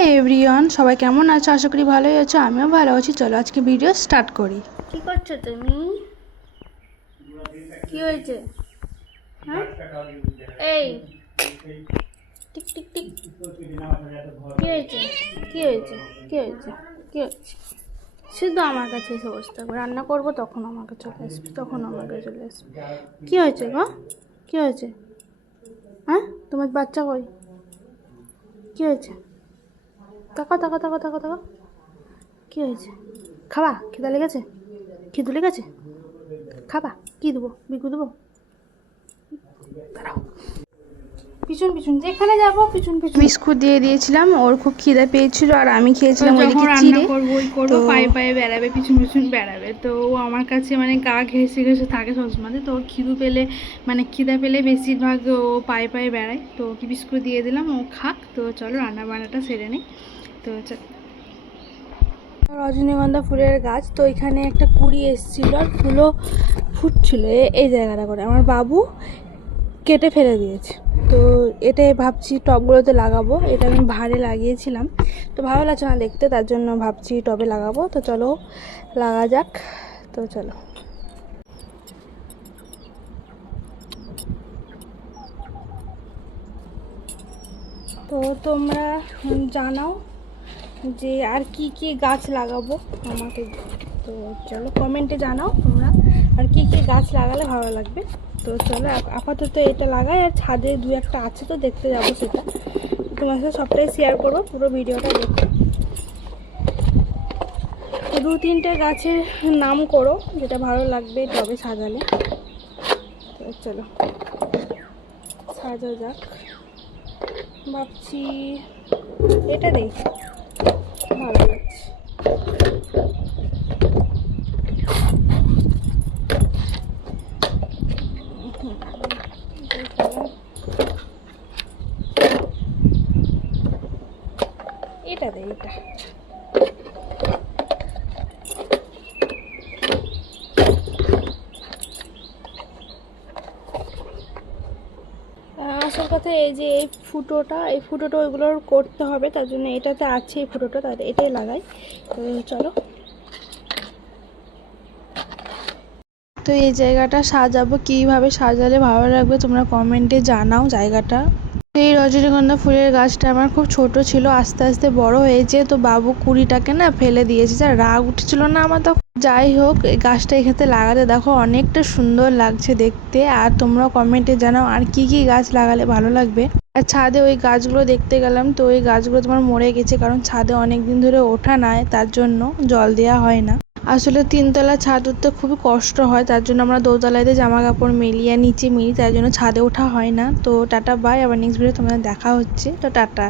Hi everyone, সবাই কেমন আছো? আশা করি ভালোই আছো, আমিও ভালো আছি। চলো আজকে ভিডিও স্টার্ট করি। কি করছো তুমি? কি হয়েছে? হ্যাঁ এই টিক টিক টিক, কি হয়েছে? কি হয়েছে? কি হয়েছে? কি হয়েছে? শুধু আমার কাছে এসে বসে থাকবে, রান্না করবো তখন আমাকে চলে আসবে, তখন আমাকে চলে আসবে। কি হয়েছে গো? কি হয়েছে? হ্যাঁ, তোমার বাচ্চা কই? কি হয়েছে? তাকাও তাকাও তাকাও তাকাও তাকাও, কি হয়েছে? খাবা? খিদে লেগেছে? খিদে লেগেছে? খাবা? কি দেবো? বিকু দেবো? দাঁড়াও, পিছন পিছন যেখানে যাবো পিছন পিছন। বিস্কুট দিয়ে দিয়েছিলাম, ওর খুব খিদে পেয়েছিল আর আমি খেয়েছিলাম ওইদিকে রান্না চিড়ে। করবো ওই করবো, পায়ে পায়ে বেড়াবে, পিছন পিছন বেড়াবে। তো ও আমার কাছে মানে গা ঘেঁষে ঘেঁষে থাকে সবসময়। তো ওর খিদে পেলে বেশিরভাগ ও পায়ে পায়ে বেড়ায়। তো ওকে বিস্কুট দিয়ে দিলাম, ও খাক। তো চলো রান্না বান্নাটা সেরে নিই। তো রজনীগন্ধা ফুলের গাছ, তো এখানে একটা কুড়ি এসেছিল আর ফুলও ফুটছিল এই জায়গাটা করে। আমার বাবু কেটে ফেলে দিয়েছে। তো এটাই ভাবছি টবগুলোতে লাগাবো। এটা আমি ভাড়ে লাগিয়েছিলাম, তো ভালো লাগছে না দেখতে, তার জন্য ভাবছি টবে লাগাবো। তো চলো লাগা যাক। তো চলো। তো তোমরা জানাও যে আর কি কি গাছ লাগাবো আমাকে। তো চলো কমেন্টে জানাও তোমরা আর কি কি গাছ লাগালে ভালো লাগবে। তো চলো আপাতত এটা লাগাই, আর ছাদে দু একটা আছে, তো দেখতে যাবো সেটা। তোমার সাথে সবটাই শেয়ার করবো, পুরো ভিডিওটা দেখো। তো দু তিনটে গাছের নাম করো যেটা ভালো লাগবে টবে সাজালে। তো চলো সাজা যাক। ভাবছি এটা দেখি ভালো লাগছে। এটা দে, এটা আসল কথা এই যে এই ফুটোটা ওইগুলোর করতে হবে, তার জন্য এটাতে আছে এই ফুটোটা, তাই এটাই লাগাই। তো চলো। তো এই জায়গাটা সাজাবো, কিভাবে সাজালে ভালো লাগবে তোমরা কমেন্টে জানাও জায়গাটা। এই রজনীগন্ধা ফুলের গাছটা আমার খুব ছোট ছিল, আস্তে আস্তে বড় হয়েছে। তো বাবু কুড়িটাকে না ফেলে দিয়েছে, যা রাগ উঠেছিল না আমার তখন। যাই হোক, এই গাছটা এখানে লাগাতে দেখো অনেকটা সুন্দর লাগছে দেখতে। আর তোমরা কমেন্টে জানাও আর কি কি গাছ লাগালে ভালো লাগবে। আর ছাদে ওই গাছগুলো দেখতে গেলাম, তো ওই গাছগুলো তোমার মরে গেছে, কারণ ছাদে অনেক দিন ধরে ওঠা নাই, তার জন্য জল দেওয়া হয় না। আসলে তিনতলা ছাদ উঠতে খুবই কষ্ট হয়, তার জন্য আমরা দোতলাতে জামা কাপড় মেলিয়ে নিচে মিলি, তার জন্য ছাদে ওঠা হয় না। তো টাটা বাই, আবার নেক্সট ভিডিও তোমাদের দেখা হচ্ছে। তো টাটা।